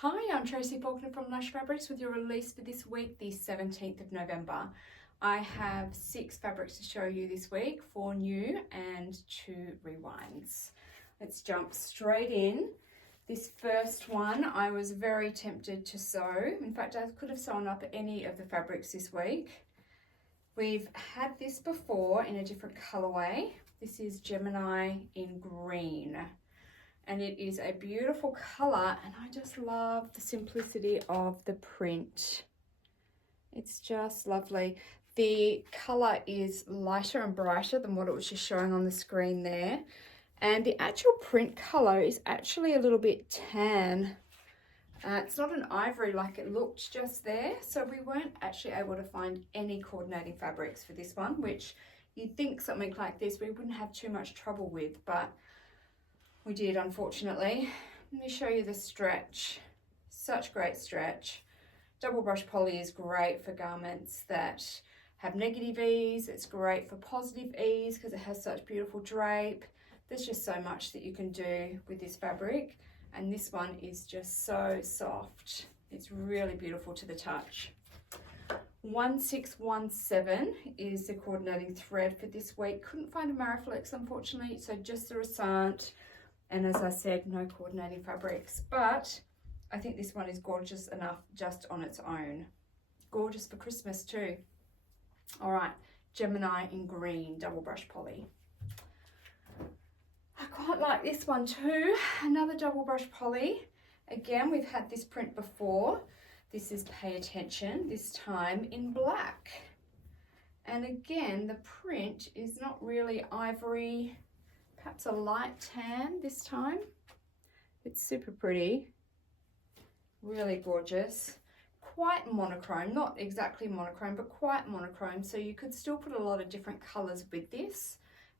Hi, I'm Tracy Faulkner from Lush Fabrics with your release for this week, the 17th of November. I have 6 fabrics to show you this week, 4 new and 2 rewinds. Let's jump straight in. This first one I was very tempted to sew. In fact, I could have sewn up any of the fabrics this week. We've had this before in a different colorway. This is Gemini in green. And it is a beautiful color, and I just love the simplicity of the print. It's just lovely. The color is lighter and brighter than what it was just showing on the screen there, and the actual print color is actually a little bit tan. It's not an ivory like it looked just there, so we weren't actually able to find any coordinating fabrics for this one, which you'd think something like this we wouldn't have too much trouble with, but we did, unfortunately. Let me show you the stretch. Such great stretch. Double brush poly is great for garments that have negative ease. It's great for positive ease because it has such beautiful drape. There's just so much that you can do with this fabric. And this one is just so soft. It's really beautiful to the touch. 1617 is the coordinating thread for this week. Couldn't find a Mariflex, unfortunately, so just the Resant. And as I said, no coordinating fabrics, but I think this one is gorgeous enough just on its own. Gorgeous for Christmas too. All right, Gemini in green, double brush poly. I quite like this one too. Another double brush poly. Again, we've had this print before. This is Pay Attention, this time in black. And again, the print is not really ivory, perhaps a light tan this time. It's super pretty, really gorgeous. Quite monochrome, not exactly monochrome, but quite monochrome. So you could still put a lot of different colors with this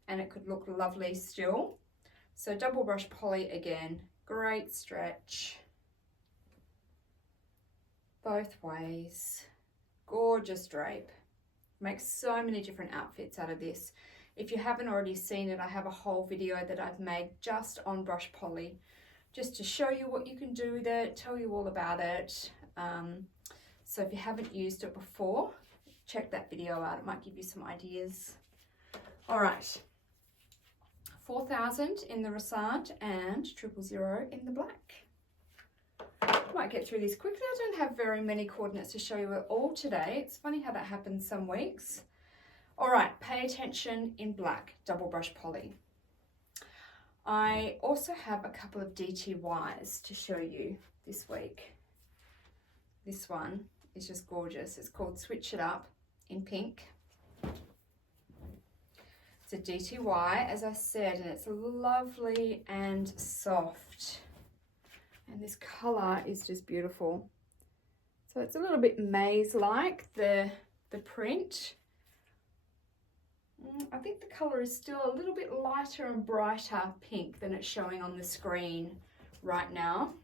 and it could look lovely still. So double brush poly again, great stretch. Both ways, gorgeous drape. Makes so many different outfits out of this. If you haven't already seen it, I have a whole video that I've made just on brush poly, just to show you what you can do with it, tell you all about it. So if you haven't used it before, check that video out. It might give you some ideas. All right, 4000 in the Resant and 000 in the black. Might get through this quickly. I don't have very many coordinates to show you at all today. It's funny how that happens some weeks. All right, Pay Attention in black, double brush poly. I also have a couple of DTYs to show you this week. This one is just gorgeous. It's called Switch It Up in pink. It's a DTY, as I said, and it's lovely and soft. And this color is just beautiful. So it's a little bit maize-like, the print. I think the color is still a little bit lighter and brighter pink than it's showing on the screen right now.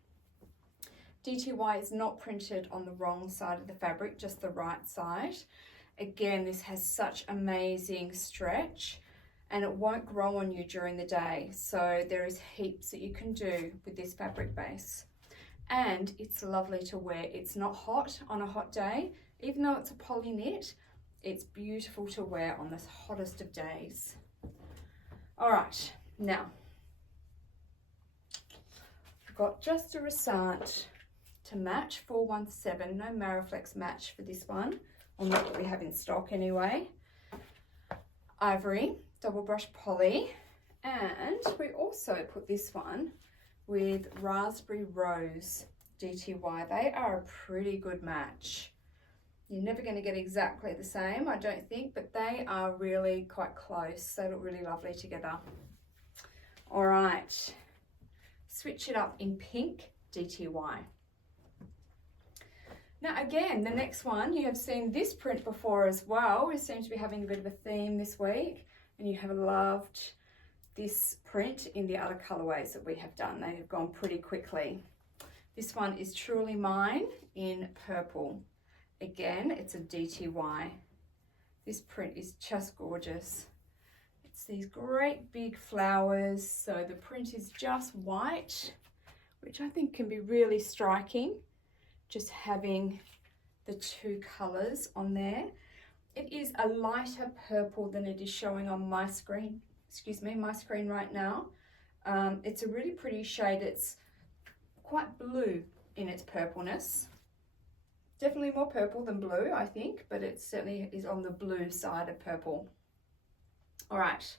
DTY is not printed on the wrong side of the fabric, just the right side. Again, this has such amazing stretch and it won't grow on you during the day. So there is heaps that you can do with this fabric base. And it's lovely to wear. It's not hot on a hot day, even though it's a poly knit. It's beautiful to wear on the hottest of days. All right, now, I've got just a Resant to match, 417, no Mariflex match for this one, or not that we have in stock anyway. Ivory, double brush poly, and we also put this one with Raspberry Rose DTY. They are a pretty good match. You're never going to get exactly the same, I don't think, but they are really quite close. They look really lovely together. All right, Switch It Up in pink, DTY. Now again, the next one, you have seen this print before as well. We seem to be having a bit of a theme this week, and you have loved this print in the other colorways that we have done. They have gone pretty quickly. This one is Truly Mine in purple. Again, it's a DTY. This print is just gorgeous. It's these great big flowers. So the print is just white which I think can be really striking, just having the two colours on there. It is a lighter purple than it is showing on my screen, my screen right now. It's a really pretty shade. It's quite blue in its purpleness. Definitely more purple than blue, I think, but it certainly is on the blue side of purple. All right,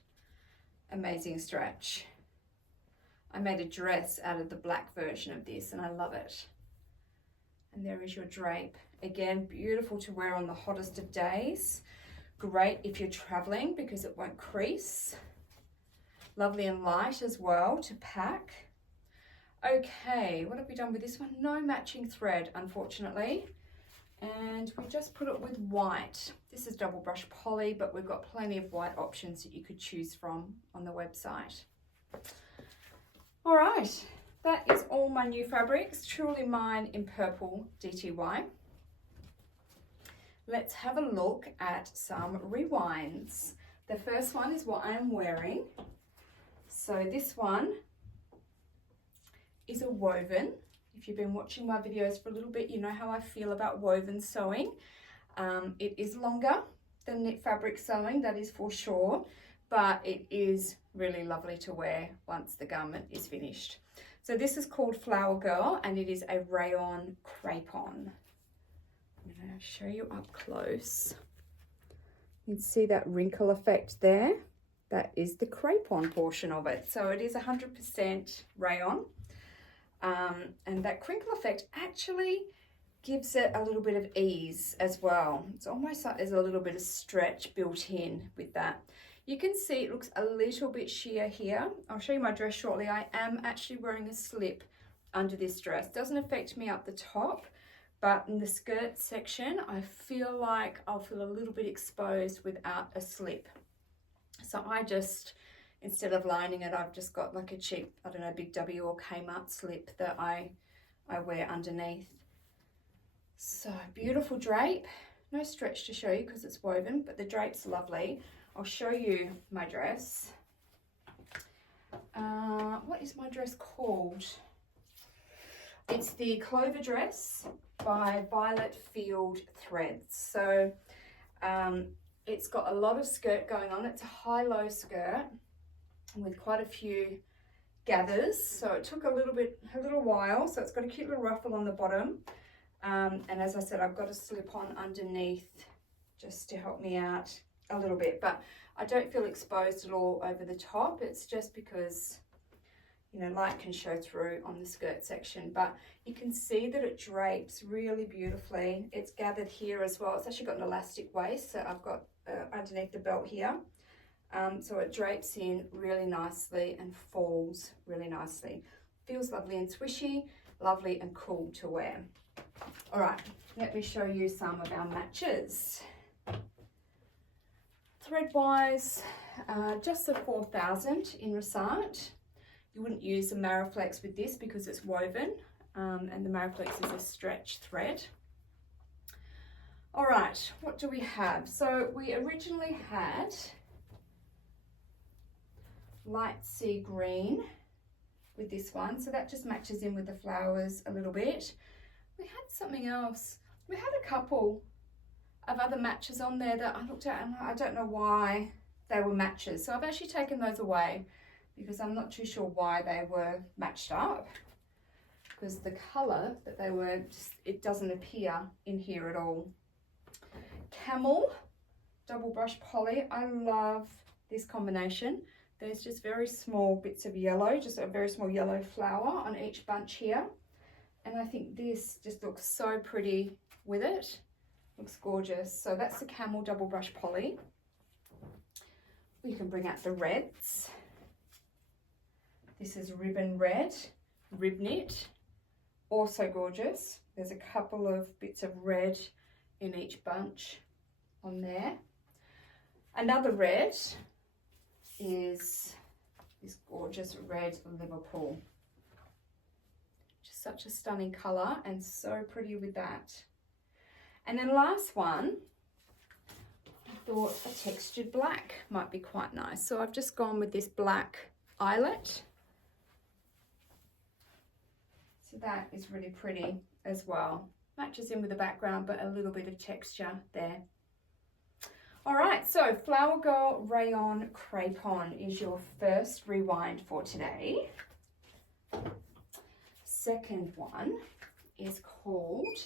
amazing stretch. I made a dress out of the black version of this and I love it. And there is your drape. Again, beautiful to wear on the hottest of days. Great if you're traveling because it won't crease. Lovely and light as well to pack. Okay, what have we done with this one? No matching thread, unfortunately. And we just put it with white. This is double brush poly, but we've got plenty of white options that you could choose from on the website. All right, that is all my new fabrics, truly mine in purple DTY. Let's have a look at some rewinds. The first one is what I'm wearing. So this one is a woven. If you've been watching my videos for a little bit, you know how I feel about woven sewing. It is longer than knit fabric sewing, that is for sure, but it is really lovely to wear once the garment is finished. So this is called Flower Girl and it is a rayon crepon. I'm going to show you up close. You can see that wrinkle effect there. That is the crepon portion of it. So it is 100% rayon. And that crinkle effect actually gives it a little bit of ease as well. It's almost like there's a little bit of stretch built in with that. You can see it looks a little bit sheer here. I'll show you my dress shortly. I am actually wearing a slip under this dress. Doesn't affect me up the top, but in the skirt section, I feel like I'll feel a little bit exposed without a slip. So I just, instead of lining it, I've just got like a cheap, I don't know, Big W or Kmart slip that I wear underneath. So beautiful drape. No stretch to show you because it's woven, but the drape's lovely. I'll show you my dress. What is my dress called? It's the Clover Dress by Violet Field Threads. So it's got a lot of skirt going on. It's a high-low skirt with quite a few gathers. So it took a little while. So it's got a cute little ruffle on the bottom. And as I said, I've got a slip on underneath just to help me out a little bit, but I don't feel exposed at all over the top. It's just because, you know, light can show through on the skirt section, but you can see that it drapes really beautifully. It's gathered here as well. It's actually got an elastic waist, so I've got underneath the belt here. So it drapes in really nicely and falls really nicely. Feels lovely and swishy, lovely and cool to wear. All right, let me show you some of our matches. Thread-wise, just the 4000 in Resart. You wouldn't use the Mariflex with this because it's woven, and the Mariflex is a stretch thread. All right, what do we have? So we originally had light sea green with this one, so that just matches in with the flowers a little bit. We had something else. We had a couple of other matches on there that I looked at and I don't know why they were matches. So I've actually taken those away because I'm not too sure why they were matched up, because the colour that they were, it doesn't appear in here at all. Camel, double brush poly. I love this combination. There's just very small bits of yellow, just a very small yellow flower on each bunch here. And I think this just looks so pretty with it. Looks gorgeous. So that's the Camel double brush poly. We can bring out the reds. This is ribbon red, rib knit. Also gorgeous. There's a couple of bits of red in each bunch on there. Another red is this gorgeous red Liverpool. Just such a stunning colour and so pretty with that. And then last one, I thought a textured black might be quite nice. So I've just gone with this black eyelet. So that is really pretty as well. Matches in with the background, but a little bit of texture there. All right, so Flower Girl Rayon Crepon is your first rewind for today. Second one is called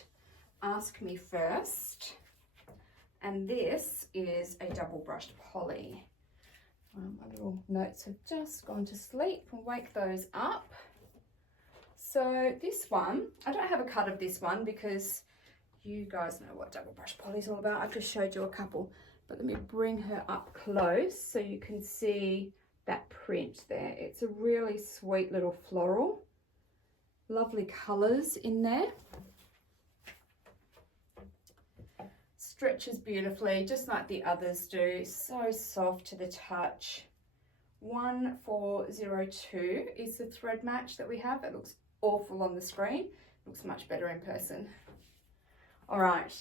Ask Me First, and this is a double brushed poly. My little notes have just gone to sleep. We'll wake those up. So this one, I don't have a cut of this one because you guys know what double brush poly is all about. I've just showed you a couple, but let me bring her up close so you can see that print there. It's a really sweet little floral. Lovely colours in there. Stretches beautifully, just like the others do. So soft to the touch. 1402 is the thread match that we have. It looks awful on the screen. Looks much better in person. All right.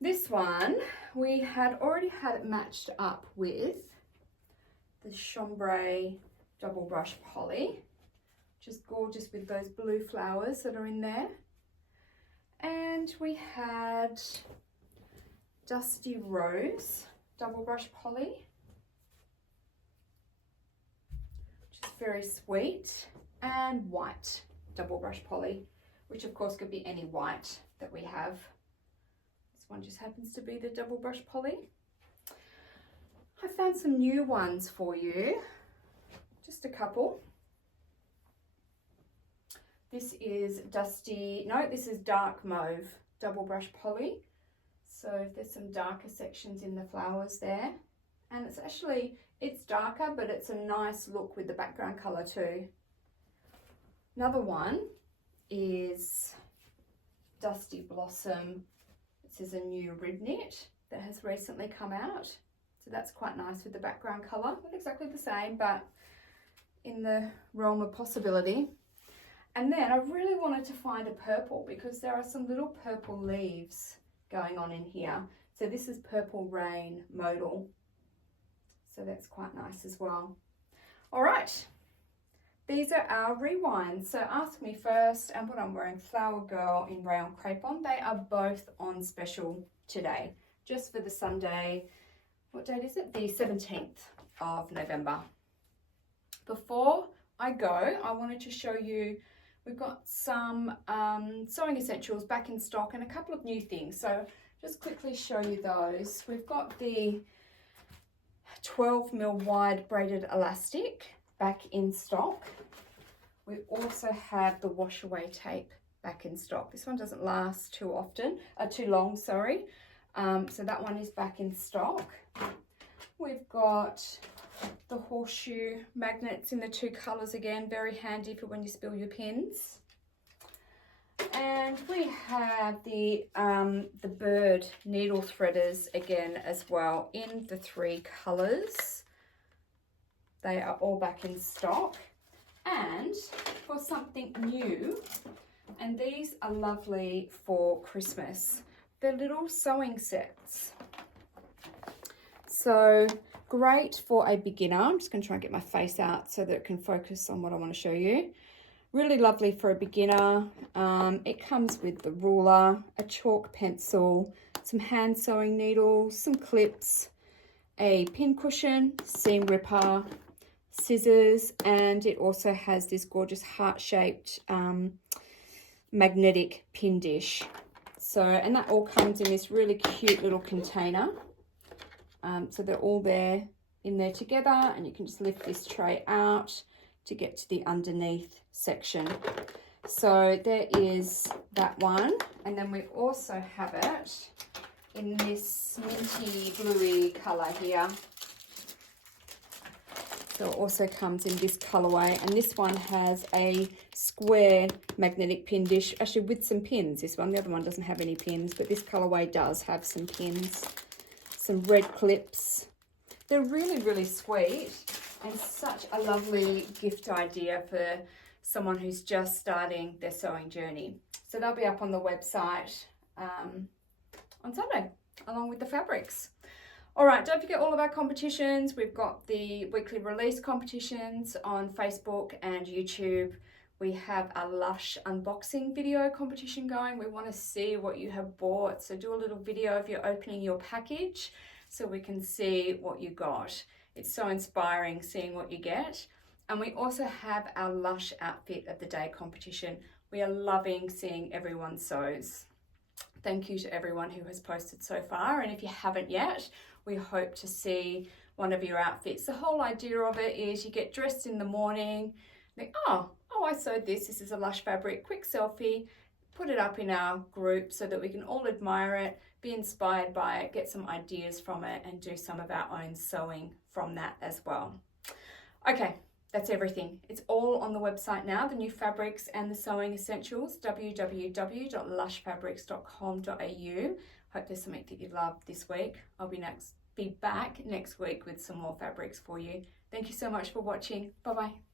This one, we had already had it matched up with the chambray double brush poly. Just gorgeous with those blue flowers that are in there. And we had Dusty Rose double brush poly, which is very sweet, and white double brush poly, which of course could be any white that we have. This one just happens to be the double brush poly. I found some new ones for you, just a couple. This is this is dark mauve double brush poly. So there's some darker sections in the flowers there. And it's darker, but it's a nice look with the background colour too. Another one is Dusty Blossom. This is a new rib knit that has recently come out. So that's quite nice with the background colour. Not exactly the same, but in the realm of possibility. And then I really wanted to find a purple because there are some little purple leaves going on in here. So this is Purple Rain Modal. So that's quite nice as well. All right, these are our rewinds. So Ask Me First and what I'm wearing, Flower Girl in Rayon Crepon. They are both on special today, just for the Sunday. What date is it? The 17th of November. Before I go, I wanted to show you we've got some sewing essentials back in stock and a couple of new things. So just quickly show you those. We've got the 12mm wide braided elastic back in stock. We also have the wash away tape back in stock. This one doesn't last too long, sorry. So that one is back in stock. We've got the horseshoe magnets in the two colours again, very handy for when you spill your pins. And we have the bird needle threaders again as well in the three colours. They are all back in stock. And for something new, and these are lovely for Christmas, they're little sewing sets. So great for a beginner. I'm just going to try and get my face out so that it can focus on what I want to show you. Really lovely for a beginner. It comes with the ruler, a chalk pencil, some hand sewing needles, some clips, a pin cushion, seam ripper, scissors, and it also has this gorgeous heart-shaped magnetic pin dish. So, and that all comes in this really cute little container. So they're all in there together, and you can just lift this tray out to get to the underneath section. So there is that one, and then we also have it in this minty bluey colour here. So it also comes in this colourway, and this one has a square magnetic pin dish, actually with some pins. This one, the other one doesn't have any pins, but this colourway does have some pins. Some red clips. They're really, really sweet and such a lovely gift idea for someone who's just starting their sewing journey. So they'll be up on the website on Sunday, along with the fabrics. All right, don't forget all of our competitions. We've got the weekly release competitions on Facebook and YouTube. We have a Lush unboxing video competition going. We want to see what you have bought. So do a little video of you opening your package so we can see what you got. It's so inspiring seeing what you get. And we also have our Lush outfit of the day competition. We are loving seeing everyone's sews. Thank you to everyone who has posted so far. And if you haven't yet, we hope to see one of your outfits. The whole idea of it is you get dressed in the morning, think, oh, I sewed this. This is a Lush fabric. Quick selfie, put it up in our group so that we can all admire it, be inspired by it, get some ideas from it, and do some of our own sewing from that as well. Okay, that's everything. It's all on the website now, the new fabrics and the sewing essentials, www.lushfabrics.com.au. Hope there's something that you love this week. I'll be back next week with some more fabrics for you. Thank you so much for watching. Bye-bye.